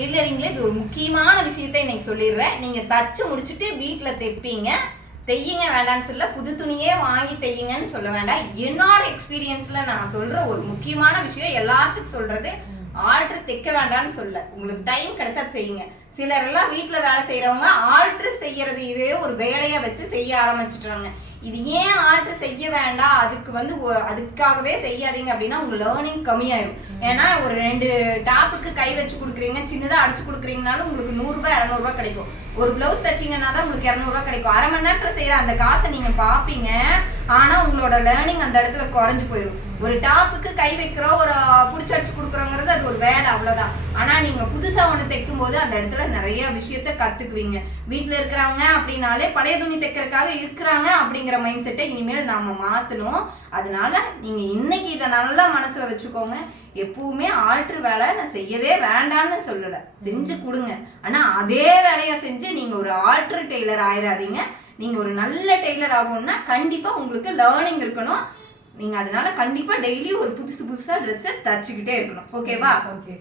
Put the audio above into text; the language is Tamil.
டெய்லரிங்ல இது ஒரு முக்கியமான விஷயத்தை இன்னைக்கு சொல்லிடுறேன். நீங்க தச்சு முடிச்சுட்டு வீட்டுல தைப்பீங்க, தையுங்க வேண்டாம்னு சொல்ல, புது துணியே வாங்கி தையுங்கன்னு சொல்ல வேண்டாம். என்னோட எக்ஸ்பீரியன்ஸ்ல நான் சொல்ற ஒரு முக்கியமான விஷயம் எல்லாத்துக்கும் சொல்றது, ஆல்ட்ரு தைக்க வேண்டாம்னு சொல்ல. உங்களுக்கு டைம் கிடைச்சா செய்யுங்க. சிலர் எல்லாம் வீட்டுல வேலை செய்யறவங்க ஆல்ட்ரு செய்யறதையே ஒரு வேலையா வச்சு செய்ய ஆரம்பிச்சுட்டாங்க. இது ஏன் ஆல்ட்ரு செய்ய வேண்டாம், அதுக்காகவே செய்யாதீங்க அப்படின்னா உங்க லேர்னிங் கம்மியாயிரும். ஏன்னா ஒரு 2 டாப்புக்கு கை வச்சு கொடுக்குறீங்க, சின்னதா அடிச்சு கொடுக்குறீங்கனாலும் உங்களுக்கு 100 ரூபாய் 200 ரூபாய் கிடைக்கும். ஒரு பிளவுஸ் தச்சிங்கன்னா தான் உங்களுக்கு 200 ரூபாய் கிடைக்கும். அரை மணி நேரத்துல செய்யற அந்த காசை நீங்க பாப்பீங்க, ஆனா உங்களோட லேர்னிங் அந்த இடத்துல குறைஞ்சு போயிடும். ஒரு டாப்புக்கு கை வைக்கிறோம், ஒரு புடிச்சு அடிச்சு கொடுக்குறோங்கிறது அது ஒரு வேலை, அவ்வளவுதான். ஆனா நீங்க புதுசா ஒண்ணு தைக்கும் போது அந்த இடத்துல நிறைய விஷயத்த கத்துக்குவீங்க. வீட்டுல இருக்கிறவங்க அப்படின்னாலே பழைய துணி தைக்கிறதுக்காக இருக்கிறாங்க அப்படிங்கிற மைண்ட் செட்டை இனிமேல் நாம மாத்தணும். அதனால நீங்க இன்னைக்கு இதை நல்லா மனசுல வச்சுக்கோங்க. எப்பவுமே ஆல்ட்ரு வேலை நான் செய்யவே வேண்டாம்னு சொல்லல, செஞ்சு கொடுங்க. ஆனா அதே வேலையா செஞ்சு நீங்க ஒரு ஆல்ட்ரு டெய்லர் ஆயிடாதீங்க. நீங்க ஒரு நல்ல டெய்லர் ஆகணும்னா கண்டிப்பா உங்களுக்கு லேர்னிங் இருக்கணும். நீங்க அதனால கண்டிப்பா டெய்லி ஒரு புதுசா ட்ரெஸ் தச்சுக்கிட்டே இருக்கணும். ஓகேவா? ஓகே.